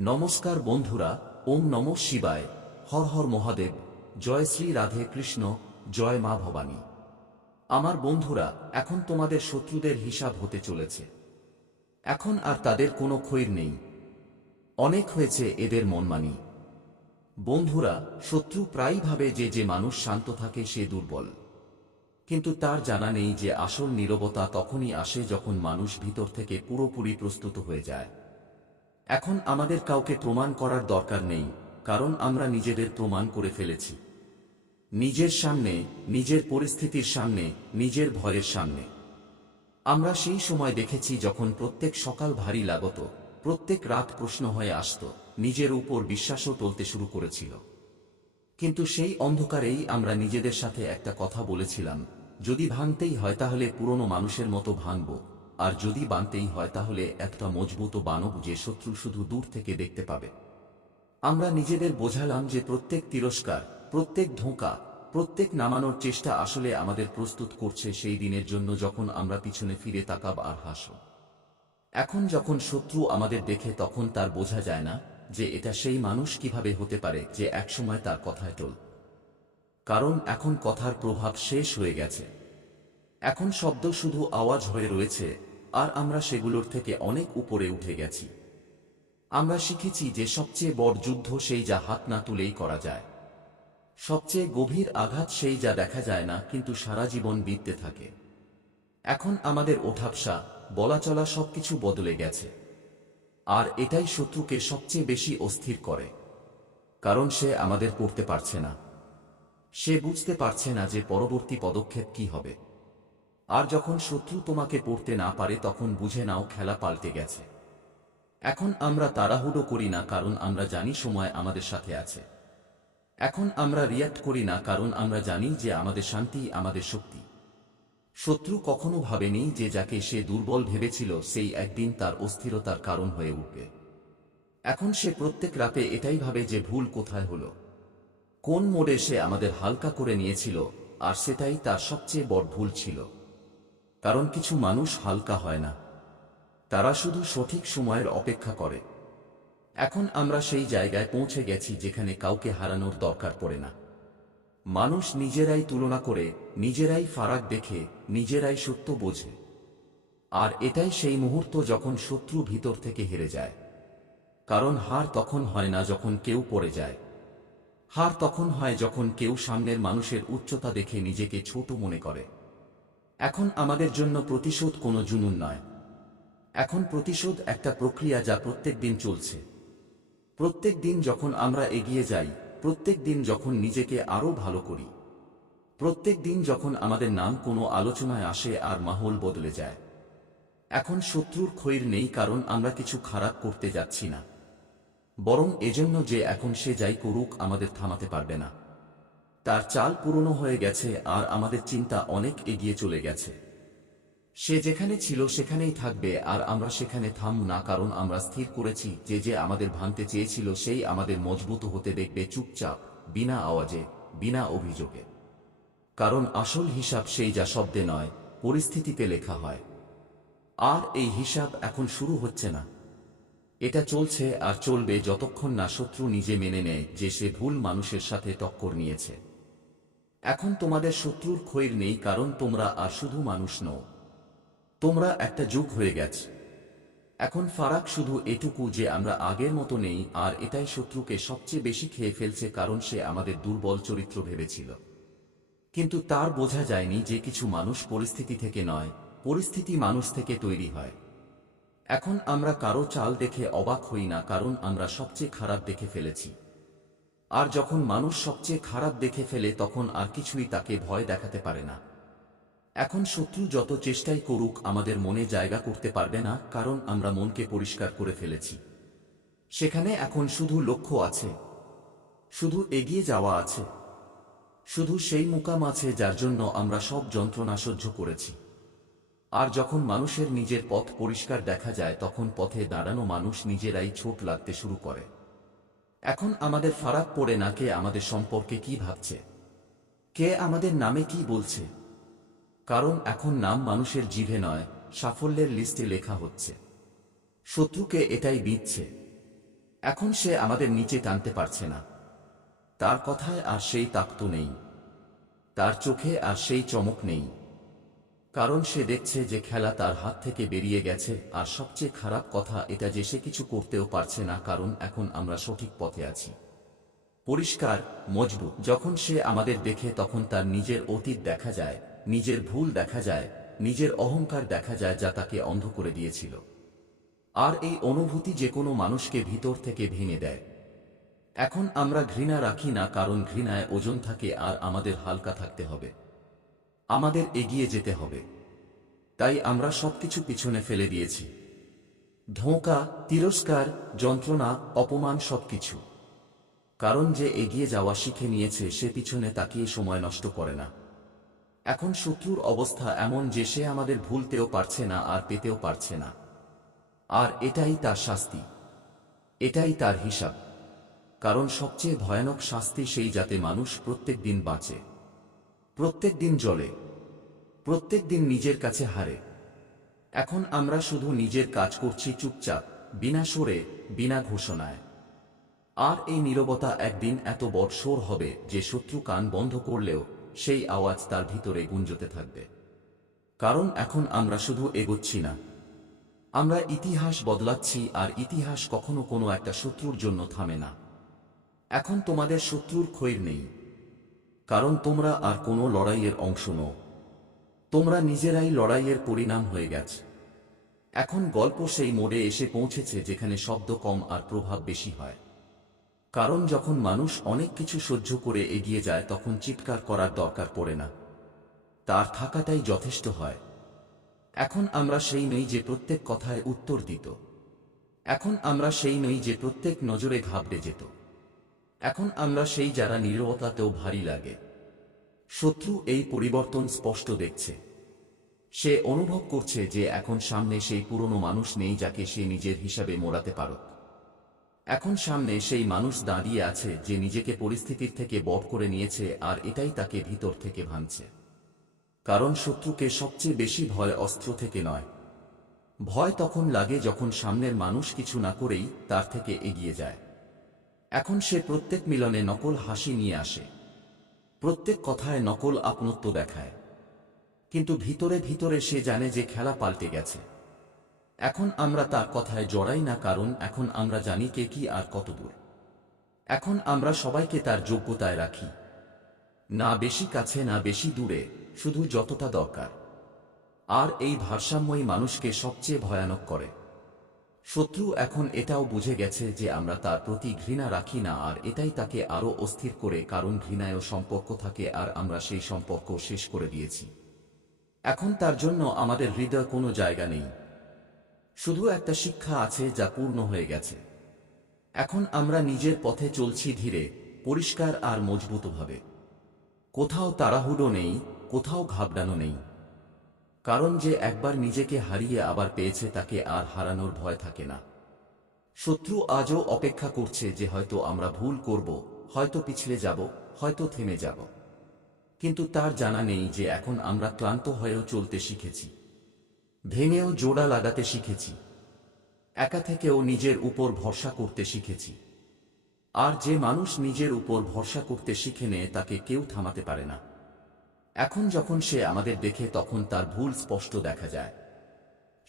নমস্কার বন্ধুরা, ওম নম শিবায়। হর হর মহাদেব, জয় শ্রী রাধে কৃষ্ণ, জয় মা ভবানী। আমার বন্ধুরা, এখন তোমাদের শত্রুদের হিসাব হতে চলেছে। এখন আর তাদের কোনো ক্ষয়ির নেই। অনেক হয়েছে এদের মনমানি। বন্ধুরা, শত্রু প্রায়ই ভাবে যে যে মানুষ শান্ত থাকে সে দুর্বল। কিন্তু তার জানা নেই যে আসল নীরবতা তখনই আসে যখন মানুষ ভিতর থেকে পুরোপুরি প্রস্তুত হয়ে যায়। এখন আমাদের কাউকে প্রমাণ করার দরকার নেই, কারণ আমরা নিজেদের প্রমাণ করে ফেলেছি। নিজের সামনে, নিজের পরিস্থিতির সামনে, নিজের ভয়ের সামনে। আমরা সেই সময় দেখেছি যখন প্রত্যেক সকাল ভারী লাগত, প্রত্যেক রাত প্রশ্ন হয়ে আসত, নিজের উপর বিশ্বাসও টলতে শুরু করেছিল। কিন্তু সেই অন্ধকারেই আমরা নিজেদের সাথে একটা কথা বলেছিলাম, যদি ভাঙতেই হয় তাহলে পুরনো মানুষের মতো ভাঙব। আর যদি বানতেই হয় তাহলে একটা মজবুত বানব যে শত্রু শুধু দূর থেকে দেখতে পাবে। আমরা নিজেদের বোঝালাম যে প্রত্যেক তিরস্কার, প্রত্যেক ধোঁকা, প্রত্যেক নামানোর চেষ্টা আসলে আমাদের প্রস্তুত করছে সেই দিনের জন্য যখন আমরা পিছনে ফিরে তাকাব আর হাসব। এখন যখন শত্রু আমাদের দেখে তখন তার বোঝা যায় না যে এটা সেই মানুষ কীভাবে হতে পারে যে একসময় তার কথায় টল। কারণ এখন কথার প্রভাব শেষ হয়ে গেছে। এখন শব্দ শুধু আওয়াজ হয়ে রয়েছে আর আমরা সেগুলোর থেকে অনেক উপরে উঠে গেছি। আমরা শিখেছি যে সবচেয়ে বড় যুদ্ধ সেই যা হাত না তুলেই করা যায়। সবচেয়ে গভীর আঘাত সেই যা দেখা যায় না, কিন্তু সারা জীবন বিততে থাকে। এখন আমাদের ওঠাপসা বলা চলা সবকিছু বদলে গেছে। আর এটাই শত্রুকে সবচেয়ে বেশি অস্থির করে। কারণ সে আমাদের পড়তে পারছে না। সে বুঝতে পারছে না যে পরবর্তী পদক্ষেপ কি হবে। আর যখন শত্রু তোমাকে পড়তে না পারে তখন বুঝে নাও খেলা পাল্টে গেছে। এখন আমরা তাড়াহুড়ো করি না কারণ আমরা জানি সময় আমাদের সাথে আছে। এখন আমরা রিয়াক্ট করি না কারণ আমরা জানি যে আমাদের শান্তি, আমাদের শক্তি। শত্রু কখনো ভাবেনি যে যাকে সে দুর্বল ভেবেছিল, সেই একদিন তার অস্থিরতার কারণ হয়ে উঠবে। এখন সে প্রত্যেক রাতে এটাই ভাবে যে ভুল কোথায় হল। কোন মোড়ে সে আমাদের হালকা করে নিয়েছিল, আর সেটাই তার সবচেয়ে বড় ভুল ছিল। কারণ কিছু মানুষ হালকা হয় না। তারা শুধু সঠিক সময়ের অপেক্ষা করে। এখন আমরা সেই জায়গায় পৌঁছে গেছি যেখানে কাউকে হারানোর দরকার পড়ে না। মানুষ নিজেরাই তুলনা করে, নিজেরাই ফারাক দেখে, নিজেরাই সত্য বোঝে। আর এটাই সেই মুহূর্ত যখন শত্রু ভিতর থেকে হেরে যায়। কারণ হার তখন হয় না যখন কেউ পড়ে যায়। হার তখন হয় যখন কেউ সামনের মানুষের উচ্চতা দেখে নিজেকে ছোট মনে করে। এখন আমাদের জন্য প্রতিশোধ কোনো জুনুন নয়। এখন প্রতিশোধ একটা প্রক্রিয়া যা প্রত্যেক দিন চলছে। প্রত্যেক দিন যখন আমরা এগিয়ে যাই, প্রত্যেক দিন যখন নিজেকে আরও ভালো করি। প্রত্যেক দিন যখন আমাদের নাম কোনো আলোচনায় আসে আর মাহল বদলে যায়। এখন শত্রুর ক্ষয়ির নেই কারণ আমরা কিছু খারাপ করতে যাচ্ছি না। বরং এজন্য যে এখন সে যাই করুক আমাদের থামাতে পারবে না। তার চাল পুরনো হয়ে গেছে আর আমাদের চিন্তা অনেক এগিয়ে চলে গেছে। সে যেখানে ছিল সেখানেই থাকবে আর আমরা সেখানে থাম না কারণ আমরা স্থির করেছি যে যে আমাদের ভাঙতে চেয়েছিল সেই আমাদের মজবুত হতে দেখবে চুপচাপ, বিনা আওয়াজে, বিনা অভিযোগে। কারণ আসল হিসাব সেই যা শব্দে নয়, পরিস্থিতিতে লেখা হয়। আর এই হিসাব এখন শুরু হচ্ছে না। এটা চলছে আর চলবে যতক্ষণ না শত্রু নিজে মেনে নেয় যে সে ভুল মানুষের সাথে টক্কর নিয়েছে। এখন তোমাদের শত্রুর ক্ষয়ির নেই কারণ তোমরা আর শুধু মানুষ নও। তোমরা একটা যুগ হয়ে গেছে। এখন ফারাক শুধু এটুকু যে আমরা আগের মতো নেই আর এটাই শত্রুকে সবচেয়ে বেশি খেয়ে ফেলছে কারণ সে আমাদের দুর্বল চরিত্র ভেবেছিল। কিন্তু তার বোঝা যায়নি যে কিছু মানুষ পরিস্থিতি থেকে নয়, পরিস্থিতি মানুষ থেকে তৈরি হয়। এখন আমরা কারও চাল দেখে অবাক হই না কারণ আমরা সবচেয়ে খারাপ দেখে ফেলেছি। আর যখন মানুষ সবচেয়ে খারাপ দেখে ফেলে, তখন আর কিছুই তাকে ভয় দেখাতে পারে না। এখন শত্রু যত চেষ্টাই করুক, আমাদের মনে জায়গা করতে পারবে না, কারণ আমরা মনকে পরিষ্কার করে ফেলেছি। সেখানে এখন শুধু লক্ষ্য আছে। শুধু এগিয়ে যাওয়া আছে। শুধু সেই মুকাম আছে যার জন্য আমরা সব যন্ত্রণা সহ্য করেছি। আর যখন মানুষের নিজের পথ পরিষ্কার দেখা যায়, তখন পথে দাঁড়ানো মানুষ নিজেরাই ছোট লাগতে শুরু করে। এখন আমাদের ফারাক পড়ে না কে আমাদের সম্পর্কে কি ভাবছে? কে আমাদের নামে কি বলছে? কারণ এখন নাম মানুষের জিভে নয়, সাফল্যের লিস্টে লেখা হচ্ছে। শত্রুকে এটাই বিচ্ছে এখন সে আমাদের নিচে টানতে পারছে না। তার কথায় আর সেই তাক্ত নেই। তার চোখে আর সেই চমক নেই। কারণ সে দেখছে যে খেলা তার হাত থেকে বেরিয়ে গেছে, আর সবচেয়ে খারাপ কথা এটা যে সে কিছু করতেও পারছে না, কারণ এখন আমরা সঠিক পথে আছি। পরিষ্কার মজবুত যখন সে আমাদের দেখে তখন তার নিজের অতীত দেখা যায়, নিজের ভুল দেখা যায়, নিজের অহংকার দেখা যায় যা তাকে অন্ধ করে দিয়েছিল। আর এই অনুভূতি যে কোনো মানুষকে ভিতর থেকে ভেঙে দেয়। এখন আমরা ঘৃণা রাখি না, কারণ ঘৃণায় ওজন থাকে আর আমাদের হালকা থাকতে হবে। আমাদের এগিয়ে যেতে হবে। তাই আমরা সবকিছু পিছনে ফেলে দিয়েছি। ধোঁকা, তিরস্কার, যন্ত্রণা, অপমান সবকিছু। কারণ যে এগিয়ে যাওয়া শিখে নিয়েছে সে পিছনে তাকিয়ে সময় নষ্ট করে না। এখন শত্রুর অবস্থা এমন যে সে আমাদের ভুলতেও পারছে না আর পেতেও পারছে না। আর এটাই তার শাস্তি। এটাই তার হিসাব। কারণ সবচেয়ে ভয়ানক শাস্তি সেই যাতে মানুষ প্রত্যেক দিন বাঁচে। প্রত্যেক দিন জলে প্রত্যেক দিন নিজের কাছে হারে। এখন আমরা শুধু নিজের কাজ করছি চুপচাপ, বিনা সরে, বিনা ঘোষণায়। আর এই নীরবতা একদিন এত বৎসর হবে যে শত্রু কান বন্ধ করলেও সেই আওয়াজ তার ভিতরে গুঞ্জতে থাকবে। কারণ এখন আমরা শুধু এগোচ্ছি না। আমরা ইতিহাস বদলাচ্ছি আর ইতিহাস কখনো কোনো একটা শত্রুর জন্য থামে না। এখন তোমাদের শত্রুর ক্ষয়ের নেই। কারণ তোমরা আর কোনো লড়াইয়ের অংশ নও। তোমরা নিজেরাই লড়াইয়ের পরিণাম হয়ে গেছে। এখন গল্প সেই মোড়ে এসে পৌঁছেছে যেখানে শব্দ কম আর প্রভাব বেশি হয়। কারণ যখন মানুষ অনেক কিছু সহ্য করে এগিয়ে যায়, তখন চিৎকার করার দরকার পড়ে না। তার থাকাটাই যথেষ্ট হয়। এখন আমরা সেই নই যে প্রত্যেক কথায় উত্তর দিত। এখন আমরা সেই নই যে প্রত্যেক নজরে ঘাবড়ে যেত। এখন আমরা সেই যারা নীরবতাতেও ভারী লাগে। শত্রু এই পরিবর্তন স্পষ্ট দেখছে। সে অনুভব করছে যে এখন সামনে সেই পুরনো মানুষ নেই যাকে সে নিজের হিসাবে মোড়াতে পারত এখন সামনে সেই মানুষ দাঁড়িয়ে আছে যে নিজেকে পরিস্থিতির থেকে বট করে নিয়েছে আর এটাই তাকে ভিতর থেকে ভাঙছে। কারণ শত্রুকে সবচেয়ে বেশি ভয় অস্ত্র থেকে নয়। ভয় তখন লাগে যখন সামনের মানুষ কিছু না করেই তার থেকে এগিয়ে যায়। এখন সে প্রত্যেক মিলনে নকল হাসি নিয়ে আসে। প্রত্যেক কথায় নকল আপনত্ব দেখায়। কিন্তু ভিতরে ভিতরে সে জানে যে খেলা পাল্টে গেছে। এখন আমরা তার কথায় জড়াই না কারণ এখন আমরা জানি কে কি আর কত দূর। এখন আমরা সবাইকে তার যোগ্যতায় রাখি। না বেশি কাছে, না বেশি দূরে, শুধু যতটা দরকার। আর এই ভারসাম্যই মানুষকে সবচেয়ে ভয়ানক করে। শত্রু এখন এটাও বুঝে গেছে যে আমরা তার প্রতি ঘৃণা রাখি না আর এটাই তাকে আরও অস্থির করে, কারণ ঘৃণায়ও সম্পর্ক থাকে আর আমরা সেই সম্পর্ক শেষ করে দিয়েছি। এখন তার জন্য আমাদের হৃদয় কোনো জায়গা নেই। শুধু একটা শিক্ষা আছে যা পূর্ণ হয়ে গেছে। এখন আমরা নিজের পথে চলছি ধীরে, পরিষ্কার আর মজবুতভাবে। কোথাও তাড়াহুড়ো নেই, কোথাও ঘাবড়ানো নেই। কারণ যে একবার নিজেকে হারিয়ে আবার পেয়েছে তাকে আর হারানোর ভয় থাকে না। শত্রু আজও অপেক্ষা করছে যে হয়তো আমরা ভুল করব, হয়তো পিছলে যাব, হয়তো থেমে যাব। কিন্তু তার জানা নেই যে এখন আমরা ক্লান্ত হয়েও চলতে শিখেছি। ভেঙেও জোড়া লাগাতে শিখেছি। একা থেকেও নিজের উপর ভরসা করতে শিখেছি। আর যে মানুষ নিজের উপর ভরসা করতে শিখে নেয় তাকে কেউ থামাতে পারে না। এখন যখন সে আমাদের দেখে তখন তার ভুল স্পষ্ট দেখা যায়।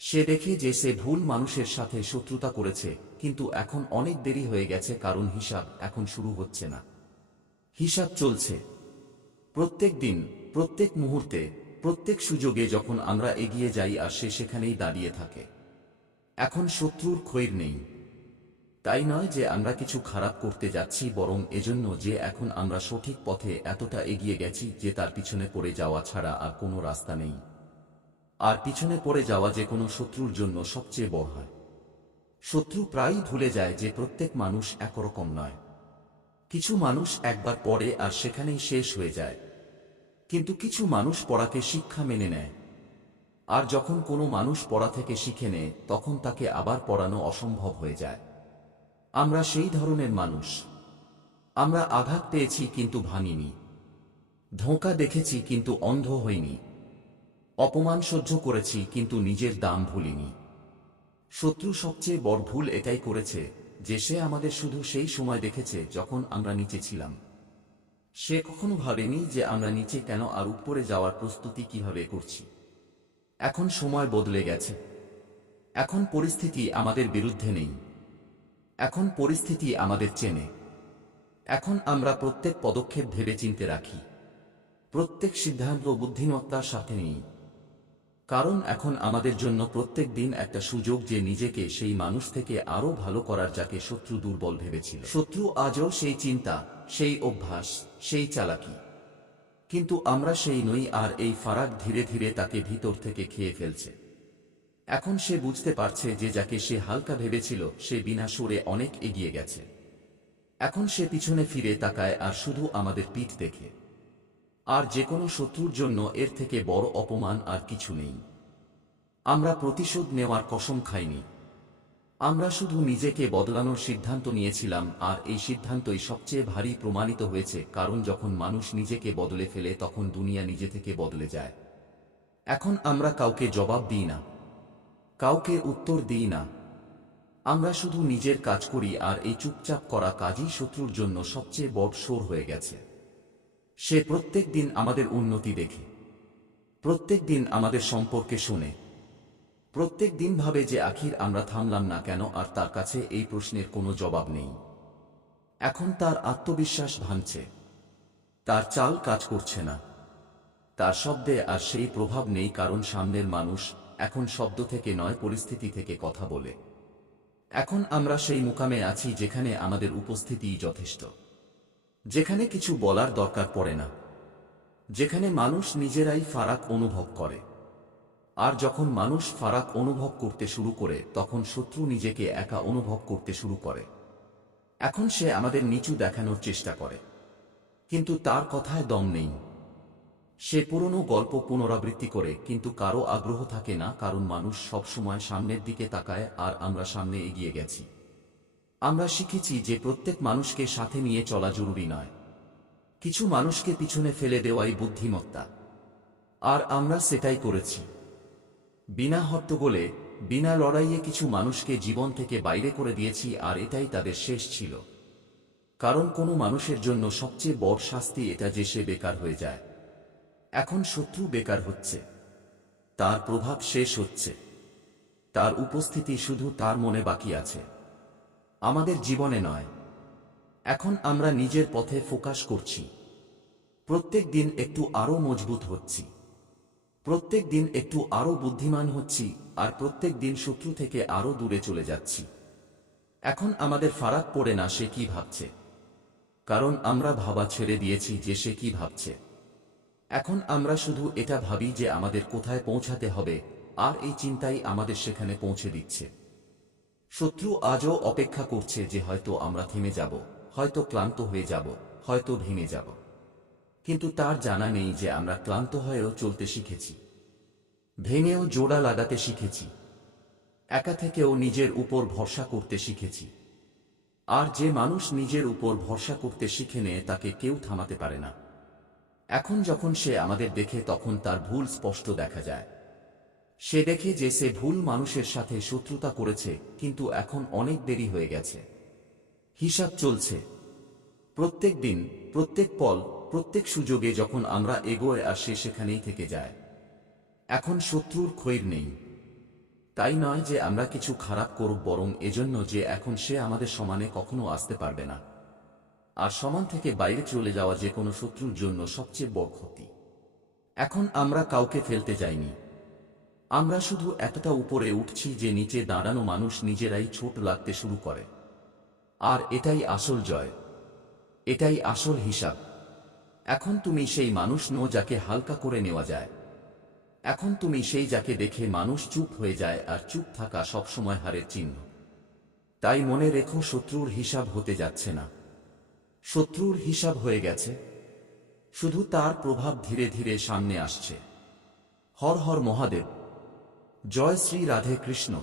সে দেখে যে সে ভুল মানুষের সাথে শত্রুতা করেছে, কিন্তু এখন অনেক দেরি হয়ে গেছে কারণ হিসাব এখন শুরু হচ্ছে না। হিসাব চলছে। প্রত্যেক দিন, প্রত্যেক মুহূর্তে, প্রত্যেক সুযোগে যখন আমরা এগিয়ে যাই আর সে সেখানেই দাঁড়িয়ে থাকে। এখন শত্রুর ক্ষয়ের নেই। তাই নয় যে আমরা কিছু খারাপ করতে যাচ্ছি, বরং এজন্য যে এখন আমরা সঠিক পথে এতটা এগিয়ে গেছি যে তার পিছনে পড়ে যাওয়া ছাড়া আর কোনো রাস্তা নেই। আর পিছনে পড়ে যাওয়া যে কোনো শত্রুর জন্য সবচেয়ে বড় হয়। শত্রু প্রায়ই ভুলে যায় যে প্রত্যেক মানুষ একরকম নয়। কিছু মানুষ একবার পড়ে আর সেখানেই শেষ হয়ে যায়। কিন্তু কিছু মানুষ পড়াকে শিক্ষা মেনে নেয়। আর যখন কোনো মানুষ পড়া থেকে শিখে নেয়, তখন তাকে আবার পড়ানো অসম্ভব হয়ে যায়। আমরা সেই ধরনের মানুষ। আমরা আঘাত পেয়েছি কিন্তু ভাঙিনি। ধোঁকা দেখেছি কিন্তু অন্ধ হইনি। অপমান সহ্য করেছি কিন্তু নিজের দাম ভুলিনি। শত্রু সবচেয়ে বড় ভুল এটাই করেছে যে সে আমাদের শুধু সেই সময় দেখেছে যখন আমরা নিচে ছিলাম। সে কখনো ভাবেনি যে আমরা নিচে কেন আর উপরে যাওয়ার প্রস্তুতি কীভাবে করছি। এখন সময় বদলে গেছে। এখন পরিস্থিতি আমাদের বিরুদ্ধে নেই। এখন পরিস্থিতি আমাদের চেনে। এখন আমরা প্রত্যেক পদক্ষেপ ভেবে চিনতে রাখি। প্রত্যেক সিদ্ধান্ত বুদ্ধিমত্তার সাথে নিই। কারণ এখন আমাদের জন্য প্রত্যেক দিন একটা সুযোগ যে নিজেকে সেই মানুষ থেকে আরও ভালো করার যাকে শত্রু দুর্বল ভেবেছিল। শত্রু আজও সেই চিন্তা, সেই অভ্যাস, সেই চালাকি। কিন্তু আমরা সেই নই আর এই ফারাক ধীরে ধীরে তাকে ভিতর থেকে খেয়ে ফেলছে। এখন সে বুঝতে পারছে যে যাকে সে হালকা ভেবেছিল, সে বিনা সুরে অনেক এগিয়ে গেছে। এখন সে পিছনে ফিরে তাকায় আর শুধু আমাদের পিঠ দেখে। আর যে কোনো শত্রুর জন্য এর থেকে বড় অপমান আর কিছু নেই। আমরা প্রতিশোধ নেওয়ার কসম খাইনি। আমরা শুধু নিজেকে বদলানোর সিদ্ধান্ত নিয়েছিলাম, আর এই সিদ্ধান্তই সবচেয়ে ভারী প্রমাণিত হয়েছে, কারণ যখন মানুষ নিজেকে বদলে ফেলে, তখন দুনিয়া নিজে থেকে বদলে যায়। এখন আমরা কাউকে জবাব দিই না। কাউকে উত্তর দিই না। আমরা শুধু নিজের কাজ করি আর এই চুপচাপ করা কাজই শত্রুর জন্য সবচেয়ে বড় সোর হয়ে গেছে। সে প্রত্যেক দিন আমাদের উন্নতি দেখে। প্রত্যেক দিন আমাদের সম্পর্কে শুনে। প্রত্যেক দিন ভাবে যে, আখির, আমরা থামলাম না কেন? আর তার কাছে এই প্রশ্নের কোনো জবাব নেই। এখন তার আত্মবিশ্বাস ভাঙছে। তার চাল কাজ করছে না। তার শব্দে আর সেই প্রভাব নেই কারণ সামনের মানুষ এখন শব্দ থেকে নয়, পরিস্থিতি থেকে কথা বলে। এখন আমরা সেই মুকামে আছি যেখানে আমাদের উপস্থিতিই যথেষ্ট। যেখানে কিছু বলার দরকার পড়ে না। যেখানে মানুষ নিজেরাই ফারাক অনুভব করে। আর যখন মানুষ ফারাক অনুভব করতে শুরু করে, তখন শত্রু নিজেকে একা অনুভব করতে শুরু করে। এখন সে আমাদের নিচু দেখানোর চেষ্টা করে। কিন্তু তার কথায় দম নেই। সে পুরনো গল্প পুনরাবৃত্তি করে, কিন্তু কারও আগ্রহ থাকে না, কারণ মানুষ সবসময় সামনের দিকে তাকায়, আর আমরা সামনে এগিয়ে গেছি। আমরা শিখেছি যে প্রত্যেক মানুষকে সাথে নিয়ে চলা জরুরি নয়। কিছু মানুষকে পিছনে ফেলে দেওয়াই বুদ্ধিমত্তা। আর আমরা সেটাই করেছি। বিনা হট্টগোলে, বিনা লড়াইয়ে কিছু মানুষকে জীবন থেকে বাইরে করে দিয়েছি, আর এটাই তাদের শেষ ছিল। কারণ কোনো মানুষের জন্য সবচেয়ে বড় শাস্তি এটা যে সে বেকার হয়ে যায়। এখন শত্রু বেকার হচ্ছে। তার প্রভাব শেষ হচ্ছে। তার উপস্থিতি শুধু তার মনে বাকি আছে। আমাদের জীবনে নয়। এখন আমরা নিজের পথে ফোকাস করছি। প্রত্যেক দিন একটু আরও মজবুত হচ্ছি। প্রত্যেক দিন একটু আরও বুদ্ধিমান হচ্ছি আর প্রত্যেক দিন শত্রু থেকে আরও দূরে চলে যাচ্ছি। এখন আমাদের ফারাক পড়ে না সে কি ভাবছে। কারণ আমরা ভাবা ছেড়ে দিয়েছি যে সে কি ভাবছে। এখন আমরা শুধু এটা ভাবি যে আমাদের কোথায় পৌঁছাতে হবে, আর এই চিন্তাই আমাদের সেখানে পৌঁছে দিচ্ছে। শত্রু আজও অপেক্ষা করছে যে হয়তো আমরা থেমে যাব, হয়তো ক্লান্ত হয়ে যাব, হয়তো ভেঙে যাব। কিন্তু তার জানা নেই যে আমরা ক্লান্ত হয়েও চলতে শিখেছি। ভেঙেও জোড়া লাগাতে শিখেছি। একা থেকেও নিজের উপর ভরসা করতে শিখেছি। আর যে মানুষ নিজের উপর ভরসা করতে শিখে নেয় তাকে কেউ থামাতে পারে না। এখন যখন সে আমাদের দেখে তখন তার ভুল স্পষ্ট দেখা যায়। সে দেখে যে সে ভুল মানুষের সাথে শত্রুতা করেছে, কিন্তু এখন অনেক দেরি হয়ে গেছে। হিসাব চলছে। প্রত্যেক দিন, প্রত্যেক পল, প্রত্যেক সুযোগে যখন আমরা এগোয় আর সে সেখানেই থেকে যায়। এখন শত্রুর খৈর নেই। তাই নয় যে আমরা কিছু খারাপ করব বরং এজন্য যে এখন সে আমাদের সমানে কখনো আসতে পারবে না। আর সমান থেকে বাইরে চলে যাওয়া যে কোনো শত্রুর জন্য সবচেয়ে বড় ক্ষতি। এখন আমরা কাউকে ফেলতে যাইনি। আমরা শুধু এতটা উপরে উঠছি যে নিচে দাঁড়ানো মানুষ নিজেরাই ছোট লাগতে শুরু করে। আর এটাই আসল জয়। এটাই আসল হিসাব। এখন তুমি সেই মানুষ নো যাকে হালকা করে নেওয়া যায়। এখন তুমি সেই যাকে দেখে মানুষ চুপ হয়ে যায় আর চুপ থাকা সবসময় হারের চিহ্ন। তাই মনে রেখো শত্রুর হিসাব হতে যাচ্ছে না। শত্রুর হিসাব হয়ে গেছে। শুধু তার প্রভাব ধীরে ধীরে সামনে আসছে। হর হর মহাদেব, জয় শ্রী রাধে কৃষ্ণ।